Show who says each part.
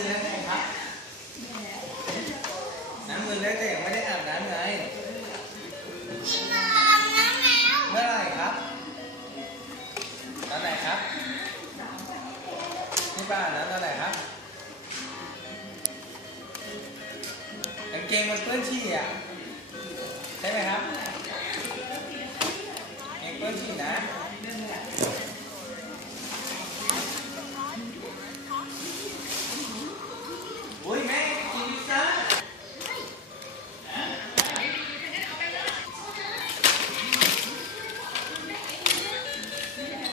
Speaker 1: มือแล้วแต่ครับล้า
Speaker 2: มือแล้วแต่ยังไม่ได้อาบน้ำไง
Speaker 3: เ
Speaker 2: มื่อไรครับ ตอนไหนครับพี่ป้าอาบน้วตอนไหนครับกางเกงมันเปื้อนฉี่อะใช่ไหมครับ